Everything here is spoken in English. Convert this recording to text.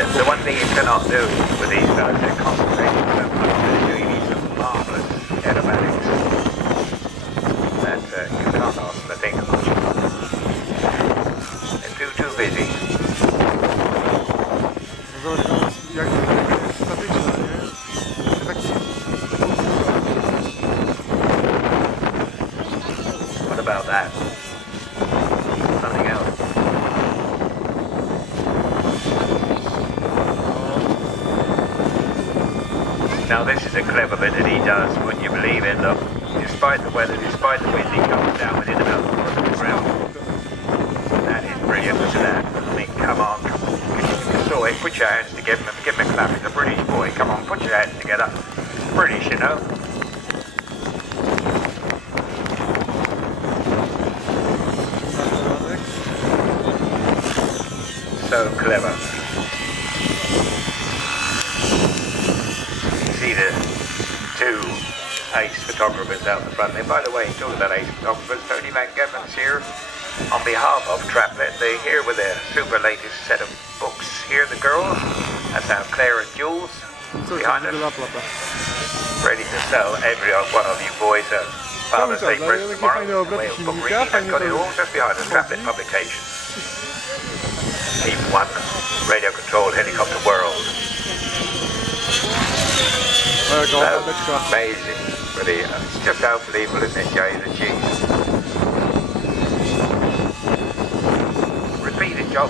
The one thing you cannot do with these guys, they're concentrating so much, they're doing these marvellous aerobatics that you can't ask them to think much. They're too busy. What about that? Something else. Now this is a clever bit that he does, wouldn't you believe it? Look, despite the weather, despite the wind, he comes down within about the foot of the ground. That is brilliant, look at that. I mean, come on. You saw it, put your hands together, give him a clap. He's a British boy. Come on, put your hands together. British, you know. So clever. See the two ace photographers out the front there. By the way, talking about ace photographers, Tony Van Geven's here on behalf of Traplet. They're here with their super latest set of books. Here the girls, that's how Claire and Jules behind us, ready to sell every one of you boys a Father's Day present tomorrow. Way of book reading, they've got it all just behind us. Traplet Publications. Team 1, radio controlled helicopter world. Amazing, really, it's just unbelievable, isn't it, Jay, the cheese. Repeated job.